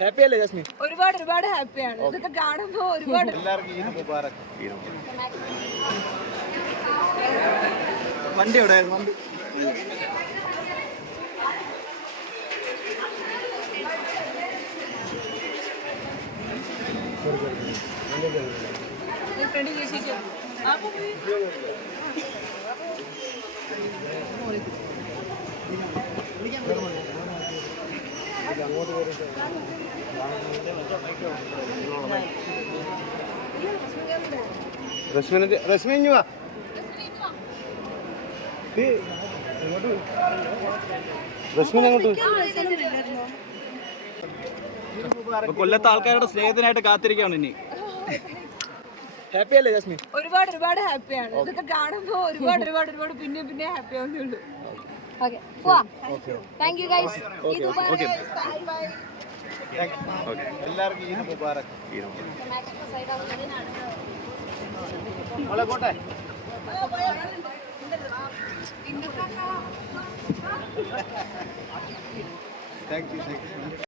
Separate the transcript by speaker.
Speaker 1: Happy അല്ലേ Jasmine?
Speaker 2: ഒരുപാട് ഒരുപാട് ഹാപ്പിയാണ് ഇതൊക്കെ കാണുമ്പോ ഒരുപാട്
Speaker 3: എല്ലാവർക്കും ഈദ് മുബാറക്.
Speaker 1: വണ്ടി എവിടെ വണ്ടി.
Speaker 2: ഫ്രണ്ട് ചേച്ചി
Speaker 3: രശ്മി ഇഞ്ഞു വാ. റസ്മിൻ അങ്ങോട്ട്
Speaker 1: കൊല്ലത്തെ ആൾക്കാരുടെ സ്നേഹത്തിനായിട്ട് കാത്തിരിക്കുകയാണ് ഇനി. ഹാപ്പി അല്ലേ ജസ്മിൻ?
Speaker 2: ഒരുപാട് ഒരുപാട് ഹാപ്പിയാണ്. ഇതൊക്കെ കാണുമ്പോ ഒരുപാട് ഒരുപാട് ഒരുപാട് പിന്നെ പിന്നെ ഹാപ്പി ആവുന്നുള്ളൂ
Speaker 4: ഓക്കെ. പോവാം. താങ്ക് യു ഗൈസ്
Speaker 1: ഓക്കെ
Speaker 3: എല്ലാവർക്കും ഈദ് മുബാറക്. മോളെ പോട്ടെ. Thank you thank U